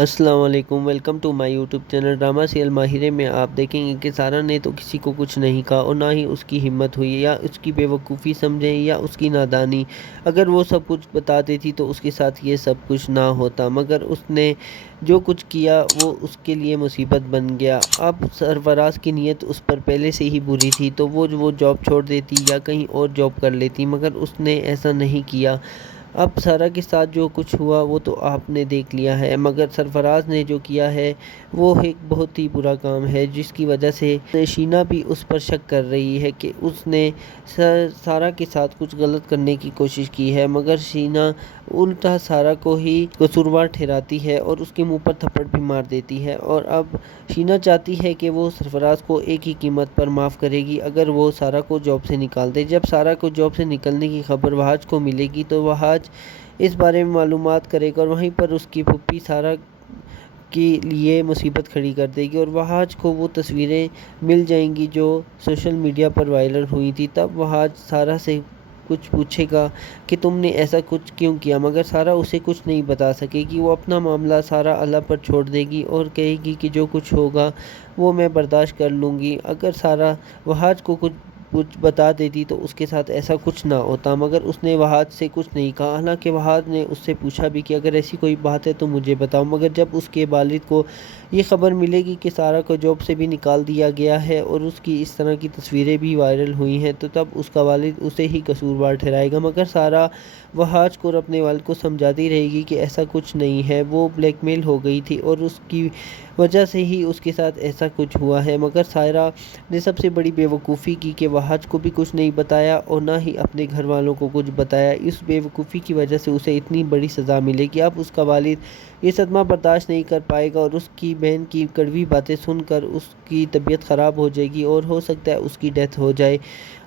السلام علیکم، welcome to my YouTube channel drama serial ماہرے میں آپ دیکھیں گے کہ سارا نے تو کسی کو کچھ نہیں کہا اور نہ ہی اس کی ہمت ہوئی یا اس کی بے وقوفی سمجھیں یا اس کی نادانی۔ اگر وہ سب کچھ بتا دیتی تو اس کے ساتھ یہ سب کچھ نہ ہوتا، مگر اس نے جو کچھ کیا وہ اس کے لیے مصیبت بن گیا۔ اب سرفراز کی نیت اس پر پہلے سے ہی بری تھی تو وہ جاب چھوڑ دیتی یا کہیں اور جاب کر لیتی، مگر اس نے ایسا نہیں کیا۔ اب سارا کے ساتھ جو کچھ ہوا وہ تو آپ نے دیکھ لیا ہے، مگر سرفراز نے جو کیا ہے وہ ایک بہت ہی برا کام ہے، جس کی وجہ سے شینا بھی اس پر شک کر رہی ہے کہ اس نے سارا کے ساتھ کچھ غلط کرنے کی کوشش کی ہے، مگر شینا الٹا سارا کو ہی قصوروار ٹھہراتی ہے اور اس کے منہ پر تھپڑ بھی مار دیتی ہے۔ اور اب شینا چاہتی ہے کہ وہ سرفراز کو ایک ہی قیمت پر معاف کرے گی اگر وہ سارا کو جاب سے نکال دے۔ جب سارا کو جاب سے نکلنے کی خبر وہاج کو ملے گی تو وہاج اس بارے میں معلومات کرے گا اور وہیں پر اس کی پھوپھی سارا کے لیے مصیبت کھڑی کر دے گی اور وہاج کو وہ تصویریں مل جائیں گی جو سوشل میڈیا پر وائرل ہوئی تھی۔ تب وہاج سارا سے کچھ پوچھے گا کہ تم نے ایسا کچھ کیوں کیا، مگر سارا اسے کچھ نہیں بتا سکے گی۔ وہ اپنا معاملہ سارا اللہ پر چھوڑ دے گی اور کہے گی کہ جو کچھ ہوگا وہ میں برداشت کر لوں گی۔ اگر سارا وہاج کو کچھ بتا دیتی تو اس کے ساتھ ایسا کچھ نہ ہوتا، مگر اس نے وہاج سے کچھ نہیں کہا۔ حالانکہ وہاج نے اس سے پوچھا بھی کہ اگر ایسی کوئی بات ہے تو مجھے بتاؤ، مگر جب اس کے والد کو یہ خبر ملے گی کہ سارا کو جاب سے بھی نکال دیا گیا ہے اور اس کی اس طرح کی تصویریں بھی وائرل ہوئی ہیں تو تب اس کا والد اسے ہی قصوروار ٹھہرائے گا۔ مگر سارا وہاج کو اور اپنے والد کو سمجھاتی رہے گی کہ ایسا کچھ نہیں ہے، وہ بلیک میل ہو گئی تھی اور اس کی وجہ سے ہی اس کے ساتھ ایسا کچھ ہوا ہے۔ مگر سارا نے سب سے بڑی بے وقوفی کی کہ وہاج کو بھی کچھ نہیں بتایا اور نہ ہی اپنے گھر والوں کو کچھ بتایا۔ اس بے وقوفی کی وجہ سے اسے اتنی بڑی سزا ملے گی۔ اب اس کا والد یہ صدمہ برداشت نہیں کر پائے گا اور اس کی بہن کی کڑوی باتیں سن کر اس کی طبیعت خراب ہو جائے گی اور ہو سکتا ہے اس کی ڈیتھ ہو جائے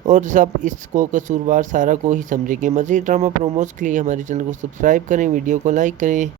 اور سب اس کو قصوروار سارا کو ہی سمجھیں گے۔ مزید ڈرامہ پروموز کے لیے ہمارے چینل کو سبسکرائب کریں، ویڈیو کو لائک کریں۔